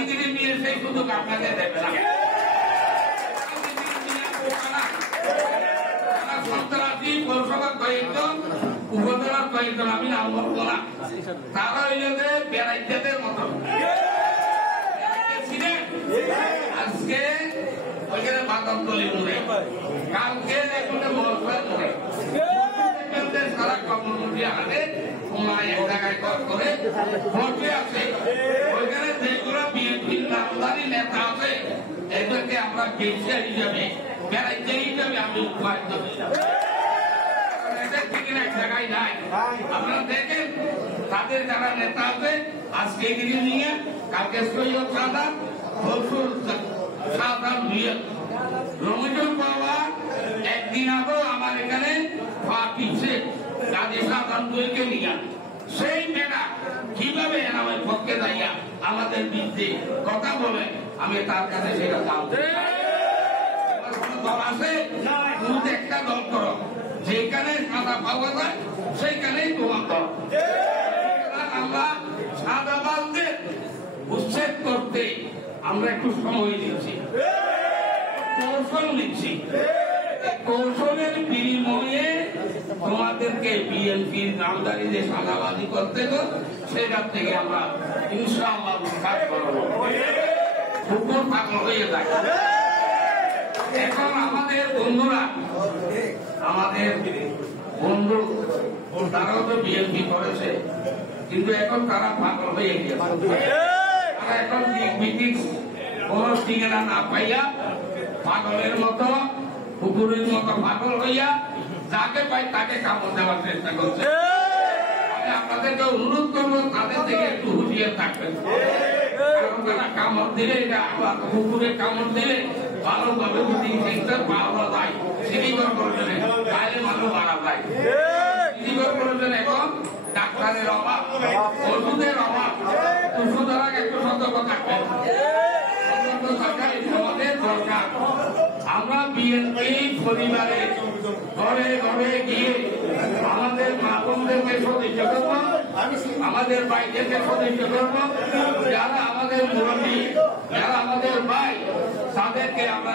রাজনীতিকে নিয়ে সেই সুযোগ আপনাকে দেবে না। সন্ত্রাসী পৌরসভার কয়েকজন, উপজেলার কয়েকজন, আমি নাম বলবো না, তারা হইলে বেড়াইতেদের মতো আজকে ওইখানে বাদামতলি মোড়ে, কালকে এখানে বলফার মোড়ে সারা কর্মসূচি আগে এক জায়গায় করে বসে আছে। ওইখানে যেগুলো বিএনপির নামদারি নেতা আছে এদেরকে আমরা গেছিয়া হিসাবে বেড়াইতে হিসাবে আমি উৎসাহিত দিলাম। এদের থেকে এক জায়গায় নাই। আপনারা দেখেন তাদের যারা নেতা আছে আজকে এগিয়ে নিয়ে কালকে সৈয়দ সাদাত, হরসুল সাদাত নিয়ে রমজান বাবা একদিন আগেও আমার এখানে পা পিছে গাজী সাদাত দুইকে নিয়ে সেই মেয়েরা কিভাবে এনামের পক্ষে দাঁড়িয়া আমাদের বিরুদ্ধে কথা বলে আমি তার কাছে সেটা দাম দল আছে, একটা দল করো, যেখানে সাদা পাওয়া যায় সেইখানেই তোমার দল। আমরা সাদাবাদদের উচ্ছেদ করতে আমরা একটু সময় নিচ্ছি, কৌশল নিচ্ছি। কৌশলের বিনিময়ে তোমাদেরকে বিএনপির নামদারি যে সাদাবাদী করতে গো সেটার থেকে আমরা ইনশাআল্লাহ উদ্ধার করবো। কুকুর পাগল হয়ে যায়। এখন আমাদের বন্ধুরা, আমাদের বন্ধু তারাও তো বিএনপি করেছে, কিন্তু এখন তারা পাগল হয়ে গেছে। তারা এখন মিটিং কোন ঠিকানা না পাইয়া পাগলের মতো, কুকুরের মতো পাগল হইয়া যাকে পাই তাকে কামড় দেওয়ার চেষ্টা করছে। আমি আপনাদেরকে অনুরোধ করবো তাদের থেকে একটু হুঁশিয়ার থাকবেন। কারণ তারা কামড় দিলে, এটা আবার কুকুরের কামড় দিলে ভালোভাবে যদি পাওয়া যায় সিটিগড় প্রয়োজনে, বাইরে মানুষ মারা যায়। সিটিগড় প্রয়োজনে এখন ডাক্তারের অভাব, ওষুধের অভাব, ওষুধের আগে একটু সতর্ক থাকবেন। আমাদের দরকার আমরা বিএনপি পরিবারে ঘরে ঘরে গিয়ে আমাদের মা বোনদেরকে সদস্য করবো, আমাদের ভাইদেরকে সদস্য করবো, যারা আমাদের মুরব্বী, যারা আমাদের ভাই তাদেরকে আমরা